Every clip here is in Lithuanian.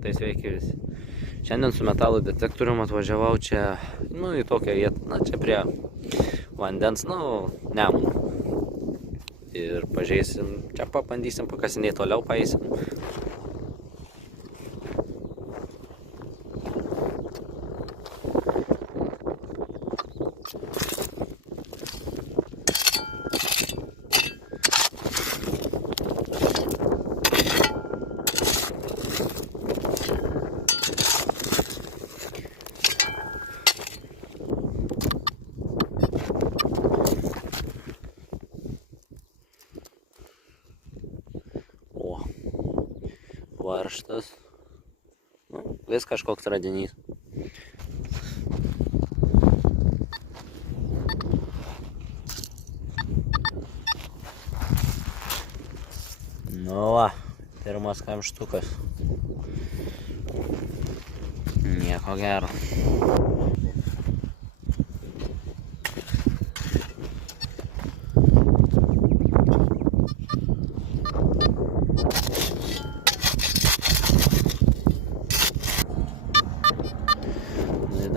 tai sveiki visi. Šiandien su metalo detektorium atvažiavau čia, į tokią vietą, čia prie vandens, Nemuno. Ir pažiūrėsim, čia pabandysim pakasinėti, toliau paeisim. Varžtas. Vis kažkoks radinys. Pirmas kamštukas. Nieko gero.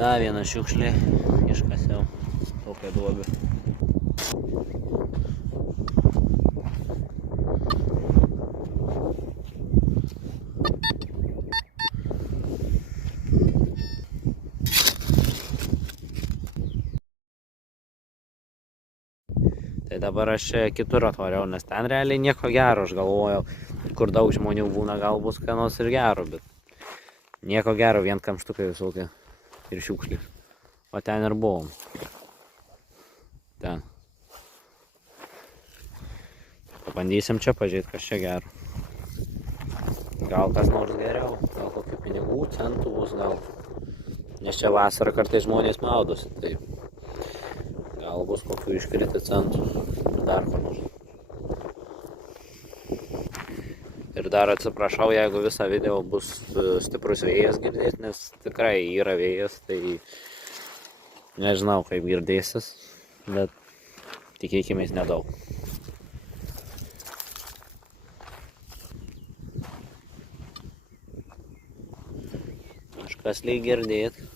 Dar vieną šiukšlį iškasiau tokią duobę. Tai dabar aš kitur atvariau, nes ten realiai nieko gero, aš galvojau, kur daug žmonių būna, gal bus ką nors ir gero, bet nieko gero, vien kamštukai visokie ir šiukšlės. O ten ir buvom. Ten. Pabandysim čia pažiūrėti, kas čia gero. Gal kas nors geriau, gal kokių pinigų, centų bus gal. Nes čia vasarą kartais žmonės maudosi, tai gal bus kokių iškritę centų ir dar ko nors. Ir dar atsiprašau, jeigu visą video bus stiprus vėjas girdėti, nes tikrai yra vėjas, tai nežinau kaip girdėsis, bet tikėkimės nedaug. Kažkas lyg girdėti.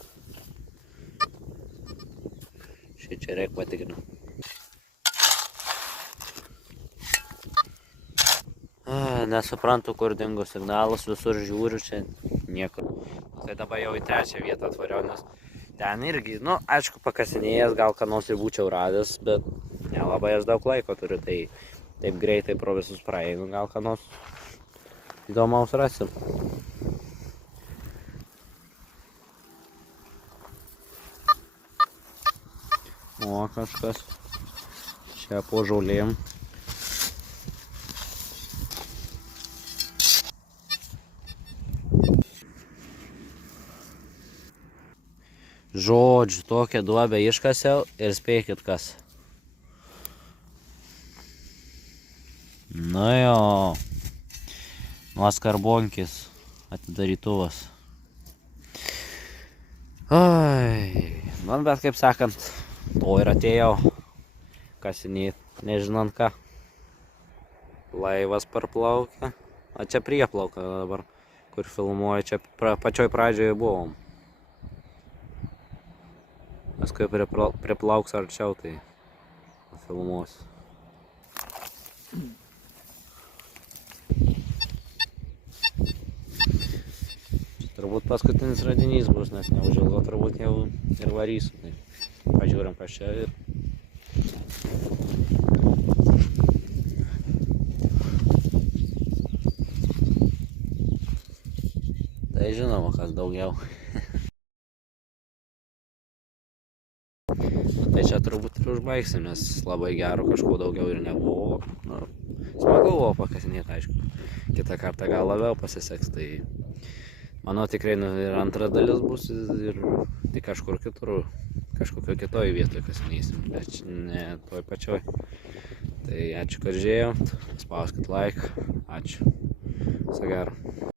Čia reik patikrinti. Nesuprantu, kur dingo signalas, visur žiūriu, čia niekur. Tai dabar jau į trečią vietą atvariau, nes ten irgi, aišku, pakasinėjęs, gal ką nors ir būčiau radęs, bet nelabai aš daug laiko turiu, tai taip greitai pro visus praeinu, gal ką nors įdomaus rasim. O, kažkas čia po žolėm. Žodžiu, tokią duobę iškasiau ir spėkit kas. Jo, nuo skarbonkės atidarytuvas. Bet kaip sakant, to ir atėjau kasinėti, nežinant ką. Laivas parplaukia, o čia prieplauka dabar, kur filmuoja, čia pačioj pradžioje buvom. Paskui priplauks arčiau, tai filmuosiu. Čia turbūt paskutinis radinys bus, nes neužilgo turbūt jau ir varysiu. Tai pažiūrim, kas čia ir. Tai žinoma, kas daugiau. Tai čia turbūt ir užbaigsim, nes labai gero kažko daugiau ir nebuvo. Smagu buvo pakasinėti, aišku. Kitą kartą gal labiau pasiseks, tai manau tikrai ir antra dalis bus ir tik kažkur kitur, kažkokio kitoj vietoje kasinėsim, bet ne toj pačioj. Tai ačiū, kad žiūrėjot, spauskit like, ačiū. Viso gero.